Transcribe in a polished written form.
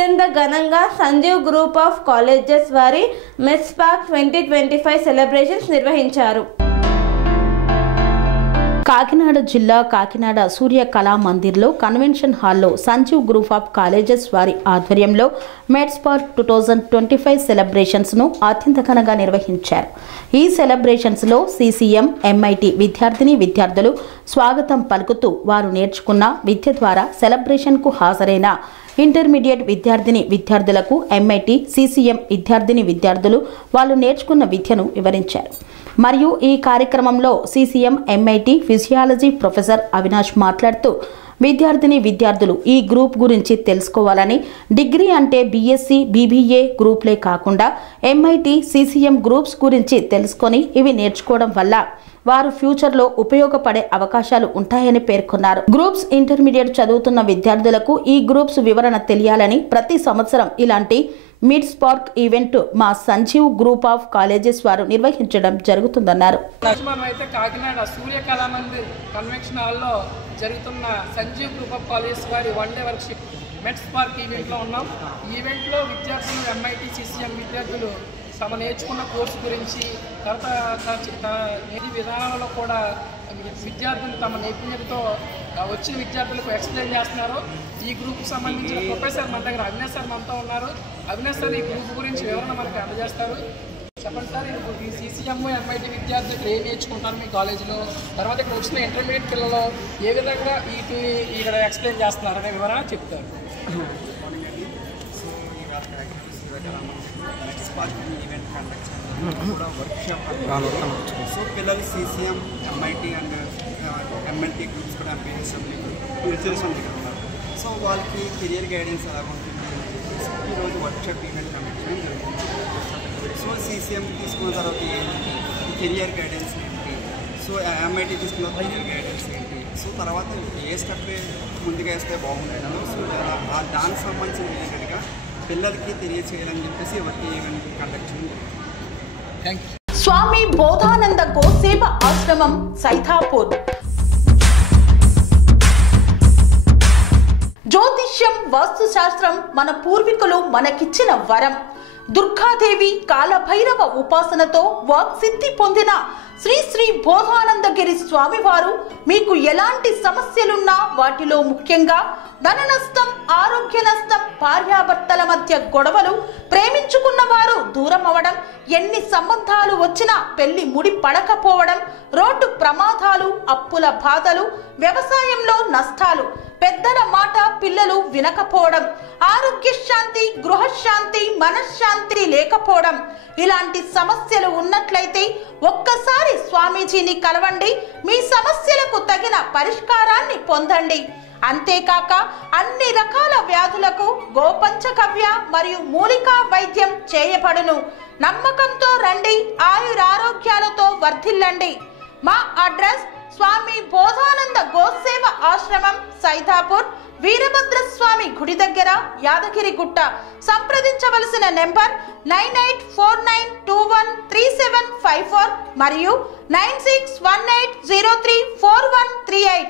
అత్యంత ఘనంగా Sanjeev group of colleges వారి మెడ్స్ పార్క్ 2025 సెలబ్రేషన్స్ నిర్వహించారు. కాకినాడ జిల్లా కాకినాడ సూర్య కళా మందిర్లో కన్వెన్షన్ హాల్లో సంజీవ్ గ్రూప్ ఆఫ్ కాలేజెస్ వారి ఆధ్వర్యంలో మెడ్స్ పార్క్ 2025 సెలబ్రేషన్స్ను అత్యంత ఘనంగా నిర్వహించారు. ఈ సెలబ్రేషన్స్లో CCM MIT విద్యార్థులు స్వాగతం పలుకుతూ వారు నేర్చుకున్న విద్య ద్వారా సెలబ్రేషన్కు హాజరైన ఇంటర్మీడియట్ విద్యార్థులకు MIT CCM విద్యార్థులు వాళ్ళు నేర్చుకున్న విద్యను వివరించారు. మరియు ఈ కార్యక్రమంలో CCM MIT physiology professor Avinash మాట్లాడుతూ విద్యార్థులు ఈ గ్రూప్ గురించి తెలుసుకోవాలని, డిగ్రీ అంటే BSc BBA గ్రూప్లే కాకుండా MIT CCM గ్రూప్స్ గురించి తెలుసుకొని ఇవి నేర్చుకోవడం వల్ల వారు ఫ్యూచర్లో ఉపయోగపడే అవకాశాలు ఉంటాయని పేర్కొన్నారు. గ్రూప్స్ ఇంటర్మీడియట్ చదువుతున్న విద్యార్థులకు ఈ గ్రూప్స్ వివరణ తెలియాలని ప్రతి సంవత్సరం ఇలాంటి మెడ్స్ పార్క్ ఈవెంట్ మా సంజీవ్ గ్రూప్ ఆఫ్ కాలేజెస్ వారు నిర్వహించడం జరుగుతుందన్నారు. అయితే కాకినాడ సూర్య కళా మందిర్ కన్వెన్షన్ హాల్లో జరుగుతున్న సంజీవ్ గ్రూప్ ఆఫ్ కాలేజెస్ వారి 1 డే వర్క్షిప్ మెడ్స్ పార్క్ ఈవెంట్లో ఉన్నాం. ఈ ఈవెంట్లో విద్యార్థులు MIT CCM విద్యార్థులు తమ నేర్చుకున్న కోర్సు గురించి విధానాలలో కూడా విద్యార్థులు తమ నైపుణ్యతతో వచ్చిన విద్యార్థులకు ఎక్స్ప్లెయిన్ చేస్తున్నారు. ఈ గ్రూప్కి సంబంధించిన ప్రొఫెసర్ మన దగ్గర అవినాష్ సార్ మనతో ఉన్నారు. అవినాష్ సార్ ఈ గ్రూప్ గురించి వివరణ మనకు అందజేస్తారు. చెప్పండి సార్, ఈ CCM MIT విద్యార్థులు ఏం నేర్చుకుంటారు మీ కాలేజీలో, తర్వాత ఇక్కడ వచ్చిన ఇంటర్మీడియట్ పిల్లలు ఏ విధంగా ఇక్కడ ఎక్స్ప్లెయిన్ చేస్తున్నారు అనే వివరణ చెప్తారు. ఈవెంట్ కండక్ట్ కూడా వర్క్షాప్ సో పిల్లలు CCM MIT and MLT groups కూడా టీచర్స్ దగ్గర ఉన్నారు. సో వాళ్ళకి కెరియర్ గైడెన్స్ ఎలా ఉంటుంది ఈరోజు వర్క్షాప్ ఈవెంట్ కండక్ట్ చేయడం జరుగుతుంది. సో CCM తీసుకున్న తర్వాత ఏంటి కెరియర్ గైడెన్స్ ఏంటి, సో MIT తీసుకున్న తర్వాత కెరియర్ గైడెన్స్ ఏంటి, సో తర్వాత ఏ స్టెప్ ముందుగా వేస్తే బాగుంటుందో సో దానికి సంబంధించిన రిలేటెడ్గా పిల్లలకి తెలియచేయాలని చెప్పేసి ఎవరికి ఈవెంట్ కండక్ట్ చేయండి. స్వామి బోధానంద గోసేవ ఆశ్రమం సైథాపూర్. జ్యోతిష్యం వాస్తుశాస్త్రం మన పూర్వీకులు మనకిచ్చిన వరం. దుర్గాదేవి కాలభైరవ ఉపాసనతో వాక్సిద్ధి పొందిన శ్రీ బోధానందగిరి స్వామివారు మీకు ఎలాంటి సమస్యలున్నా వాటిలో ముఖ్యంగా ధన నష్టం, ఆరోగ్య నష్టం, భార్యాభర్తల మధ్య గొడవలు, ప్రేమించుకున్న వారు దూరం అవడం, ఎన్ని సంబంధాలు వచ్చినా పెళ్లి ముడి పడకపోవడం, రోడ్డు ప్రమాదాలు, అప్పుల బాధలు, వ్యవసాయంలో నష్టాలు, పెద్దల మాట పిల్లలు వినకపోవడం, ఆరోగ్య శాంతి, గృహశాంతి, మనశ్శాంతి లేకపోవడం, ఇలాంటి సమస్యలు ఉన్నట్లయితే ఒక్కసారి స్వామీజీని కలవండి. మీ సమస్యలకు తగిన పరిష్కారాన్ని పొందండి. అంతేకాక అన్ని రకాల వ్యాధులకు గోపంచకవ్య మరియు మూలికా వైద్యం చేయబడును. నమ్మకంతో రండి, ఆయురారోగ్యాలతో వర్ధిల్లండి. మా అడ్రస్ స్వామి బోధానంద గోసేవ ఆశ్రమం సైథాపూర్, వీరభద్రస్వామి గుడి దగ్గర, యాదగిరిగుట్ట. సంప్రదించవలసిన నెంబర్ 9849213754 మరియు 9618034138.